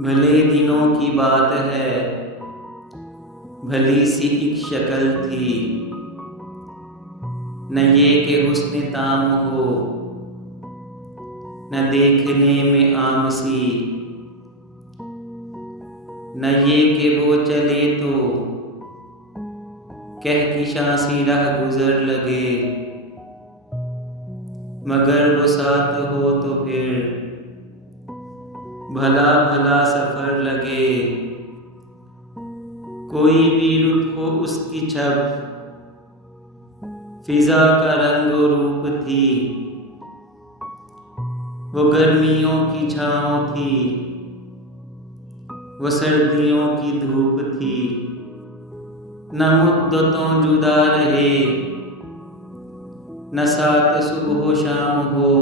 भले दिनों की बात है, भली सी एक शक्ल थी। न ये कि हुस्न ताम हो, न देखने में आम सी। न ये कि वो चले तो कहकशां सी राह गुजर लगे, मगर वो साथ हो तो फिर भला भला सफर लगे। कोई भी रुत हो उसकी छब, फिजा का रंग और रूप थी। वो गर्मियों की छाँव थी, वो सर्दियों की धूप थी। न मुद्दतों जुदा रहे, न साथ सुबह शाम हो,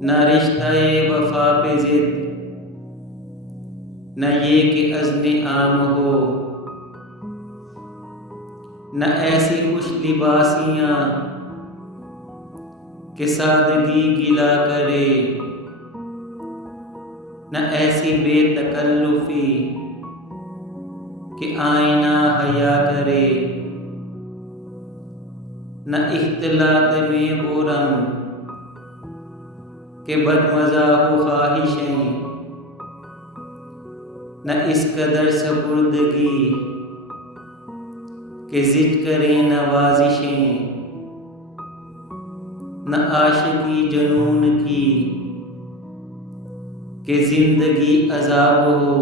न रिश्ते वफा पे जिद, न ये कि अज़्न आम हो। न ऐसी खुश लिबासियाँ कि सादगी गिला करे, न ऐसी बेतकल्लुफ़ी कि आईना हया करे। न इख्तिलात में वो रंग कि बदमज़ा हो ख्वाहिशें, न इस कदर सपुर्दगी कि ज़िद करें नवाज़िशें। न आशिकी जुनून की कि ज़िंदगी अज़ाब हो,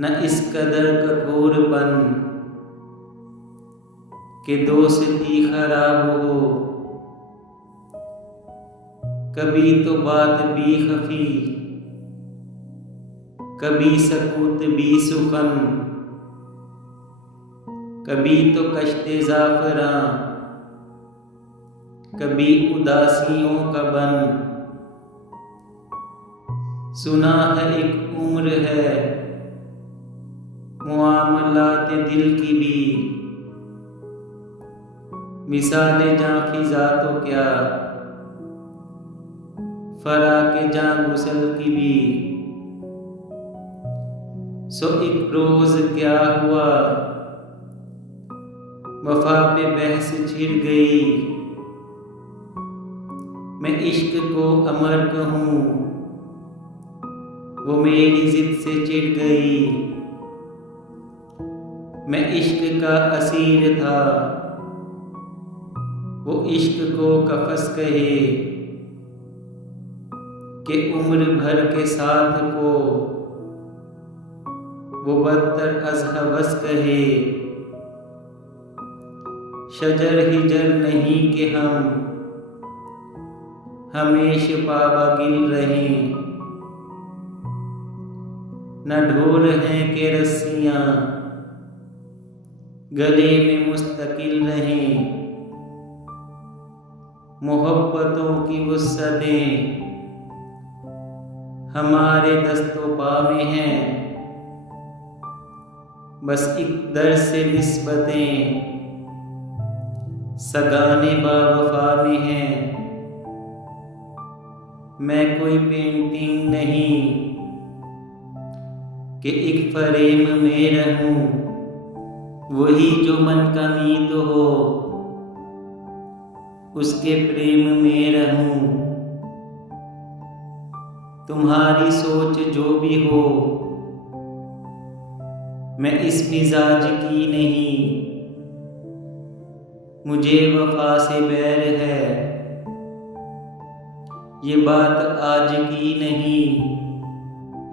न इस कदर कठोरपन कि दोस्ती खराब हो। कभी तो बात भी खफी, कभी सकूत भी सुखन, कभी तो कश्ते ज़ाफ़रां, कभी उदासियों का बन। सुना है एक उम्र है मुआमलात दिल की भी, मिसाले जां फ़िज़ा तो क्या फ़राक़े जां गुसल की भी। सो एक रोज़ क्या हुआ, वफ़ा पे बहस छिड़ गई। मैं इश्क को अमर कहूँ, वो मेरी ज़िद से चिढ़ गई। मैं इश्क का असीर था, वो इश्क को कफ़स कहे कि उम्र भर के साथ को वो बदतर अज़ हवस कहे। शजर हिजर नहीं कि हम हमेशा पावागिल रहें, न ढोल हैं कि रस्सियाँ गले में मुस्तकिल रहें। मोहब्बतों की वुस्अतें हमारे दस्तों पा में हैं, बस एक दर से निस्बतें सगाने बावफा में हैं। मैं कोई पेंटिंग नहीं कि एक फ्रेम में रहूं, वही जो मन का नीत हो उसके प्रेम में रहूं। तुम्हारी सोच जो भी हो, मैं इस मिजाज की नहीं। मुझे वफा से बैर है, ये बात आज की नहीं।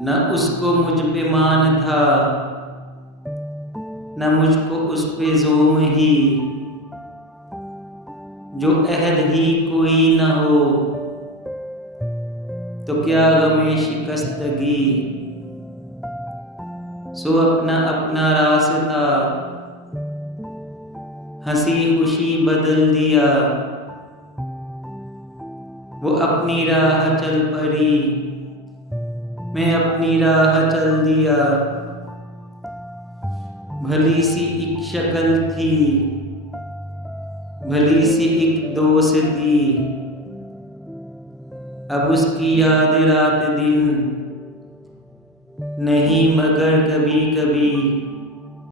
न उसको मुझ पे मान था, न मुझको उस पे ज़ोम ही। जो अहद ही कोई न हो, तो क्या गमे शिकस्तगी। सो अपना अपना रास्ता हंसी खुशी बदल दिया, वो अपनी राह चल पड़ी, मैं अपनी राह चल दिया। भली सी एक शक्ल थी, भली सी एक दोस्ती, अब उसकी याद रात दिन नहीं, मगर कभी कभी